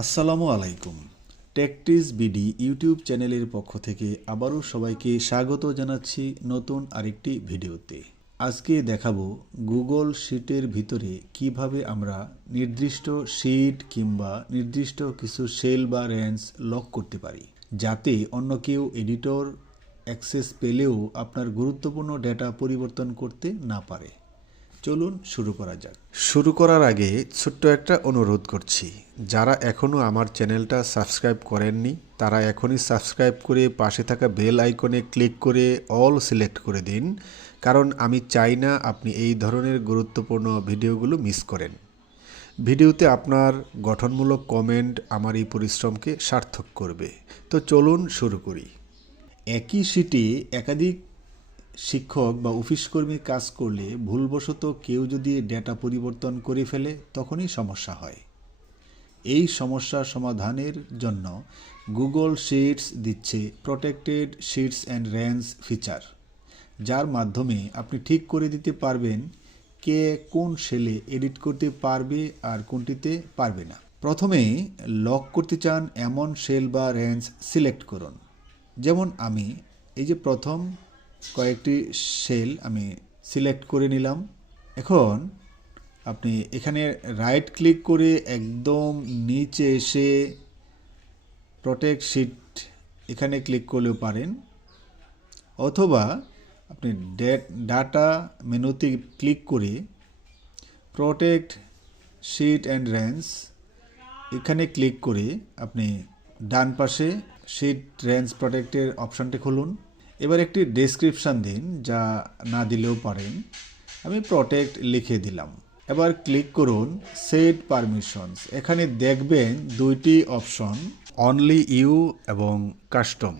আসসালামু আলাইকুম। টেকটিস BD YouTube চ্যানেলের পক্ষ থেকে আবারও সবাইকে স্বাগত জানাচ্ছি নতুন আরেকটি ভিডিওতে। আজকে দেখাবো গুগল শিটের ভিতরে কীভাবে আমরা নির্দিষ্ট শিট কিংবা নির্দিষ্ট কিছু সেল বা রেঞ্জ লক করতে পারি, যাতে অন্য কেউ এডিটর অ্যাক্সেস পেলেও আপনার গুরুত্বপূর্ণ ডেটা পরিবর্তন করতে না পারে। চলুন শুরু করা যাক। শুরু করার আগে ছোট্ট একটা অনুরোধ করছি। যারা এখনও আমার চ্যানেলটা সাবস্ক্রাইব করেননি, তারা এখনই সাবস্ক্রাইব করে পাশে থাকা বেল আইকনে ক্লিক করে অল সিলেক্ট করে দিন, কারণ আমি চাই না আপনি এই ধরনের গুরুত্বপূর্ণ ভিডিওগুলো মিস করেন। ভিডিওতে আপনার গঠনমূলক কমেন্ট আমার এই পরিশ্রমকে সার্থক করবে। তো চলুন শুরু করি। একই শিটে একাধিক শিক্ষক বা অফিস কর্মী কাজ করলে ভুলবশত কেউ যদি ডেটা পরিবর্তন করে ফেলে, তখনই সমস্যা হয়। এই সমস্যা সমাধানের জন্য গুগল শিটস দিচ্ছে protected sheets and range feature, যার মাধ্যমে আপনি ঠিক করে দিতে পারবেন কে কোন সেলে এডিট করতে পারবে আর কোনটিতে পারবে না। প্রথমে লক করতে চান এমন সেল বা রেঞ্জ সিলেক্ট করুন। যেমন আমি, এই যে প্রথম কয়েকটি সেল আমি সিলেক্ট করে নিলাম। এখন আপনি এখানে রাইট ক্লিক করে একদম নিচে এসে প্রোটেক্ট শিট এখানে ক্লিক করলেও পারেন। অথবা আপনি ডাটা মেনুতে ক্লিক করে প্রোটেক্ট শিট অ্যান্ড রেঞ্জ এখানে ক্লিক করে আপনি ডান পাশে শিট রেঞ্জ প্রোটেক্টের অপশানটি খুলুন। এবার একটি ডেসক্রিপশান দিন যা না দিলেও পারেন। আমি প্রোটেক্ট লিখে দিলাম। এবার ক্লিক করুন সেট পারমিশনস এখানে দেখবেন দুইটি অপশন অনলি ইউ এবং কাস্টম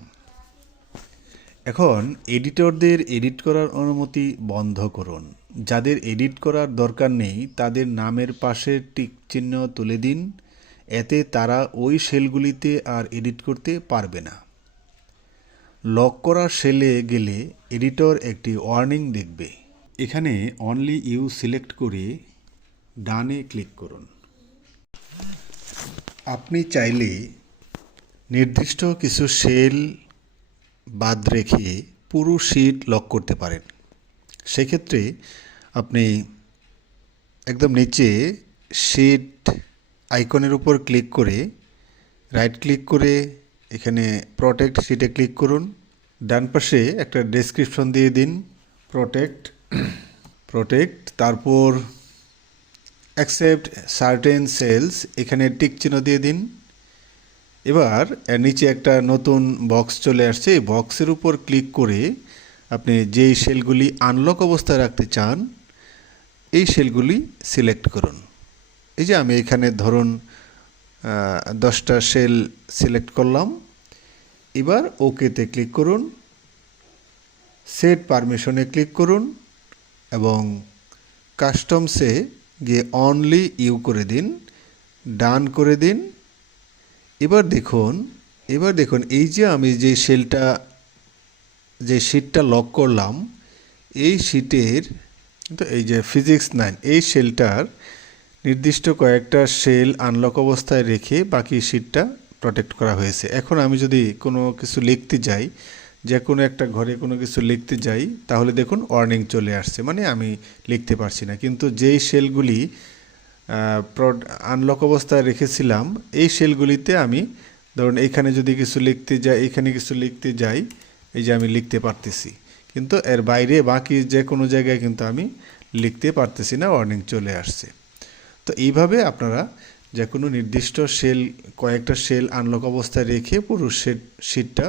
এখন এডিটরদের এডিট করার অনুমতি বন্ধ করুন। যাদের এডিট করার দরকার নেই, তাদের নামের পাশে টিক চিহ্ন তুলে দিন। এতে তারা ওই সেলগুলিতে আর এডিট করতে পারবে না। লক করা সেলে গেলে এডিটর একটি ওয়ার্নিং দেখবে। এখানে অনলি ইউ সিলেক্ট করে ডানে ক্লিক করুন। আপনি চাইলে নির্দিষ্ট কিছু সেল বাদ রেখে পুরো শিট লক করতে পারেন। সেক্ষেত্রে আপনি একদম নিচে শিট আইকনের উপর ক্লিক করে রাইট ক্লিক করে এখানে প্রোটেক্ট সিটে ক্লিক করুন। ডান পাশে একটা ডেসক্রিপশন দিয়ে দিন। প্রোটেক্ট প্রোটেক্ট তারপর অ্যাকসেপ্ট সার্টেন সেলস এখানে টিক চিহ্ন দিয়ে দিন। এবার নিচে একটা নতুন বক্স চলে আসছে। এই বক্সের উপর ক্লিক করে আপনি যেই সেলগুলি আনলক অবস্থায় রাখতে চান, এই সেলগুলি সিলেক্ট করুন। এই যে আমি এখানে ধরুন দশটা সেল সিলেক্ট করলাম। এবার ওকেতে ক্লিক করুন। সেট পারমিশনে ক্লিক করুন এবং কাস্টমসে গিয়ে অনলি ইউ করে দিন ডান করে দিন। এবার দেখুন এবার দেখুন এই যে আমি যে সেলটা, যে শিটটা লক করলাম, এই শিটের তো এই যে ফিজিক্স নাইন এই সেলটার নির্দিষ্ট কয়েকটা সেল আনলক অবস্থায় রেখে বাকি শিটটা প্রোটেক্ট করা হয়েছে। এখন আমি যদি কোনো কিছু লিখতে যাই, যে কোনো একটা ঘরে কোনো কিছু লিখতে যাই, তাহলে দেখুন ওয়ার্নিং চলে আসছে। মানে আমি লিখতে পারছি না। কিন্তু যেই সেলগুলি আনলক অবস্থায় রেখেছিলাম, এই সেলগুলিতে আমি, ধরুন এখানে যদি কিছু লিখতে যাই এখানে কিছু লিখতে যাই, এই যে আমি লিখতে পারতেছি। কিন্তু এর বাইরে বাকি যে কোনো জায়গায় কিন্তু আমি লিখতে পারতেছি না ওয়ার্নিং চলে আসছে। তো এইভাবে আপনারা যে কোনো নির্দিষ্ট সেল কয়েকটা সেল আনলক অবস্থায় রেখে পুরো সেট শিটটা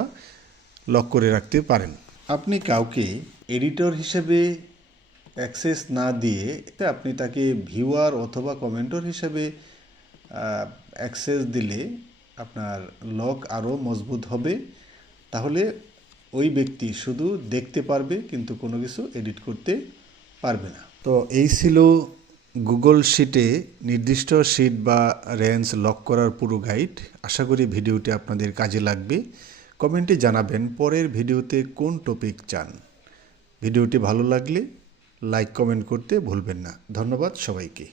লক করে রাখতে পারেন। আপনি কাউকে এডিটর হিসেবে অ্যাক্সেস না দিয়ে আপনি তাকে ভিউয়ার অথবা কমেন্টর হিসেবে অ্যাক্সেস দিলে আপনার লক আরও মজবুত হবে। তাহলে ওই ব্যক্তি শুধু দেখতে পারবে, কিন্তু কোনো কিছু এডিট করতে পারবে না। তো এই ছিল গুগল শিটে নির্দিষ্ট শিট বা রেঞ্জ লক করার পুরো গাইড আশা করি ভিডিওটি আপনাদের কাজে লাগবে। কমেন্টে জানাবেন পরের ভিডিওতে কোন টপিক চান। ভিডিওটি ভালো লাগলে লাইক কমেন্ট করতে ভুলবেন না। ধন্যবাদ সবাইকে।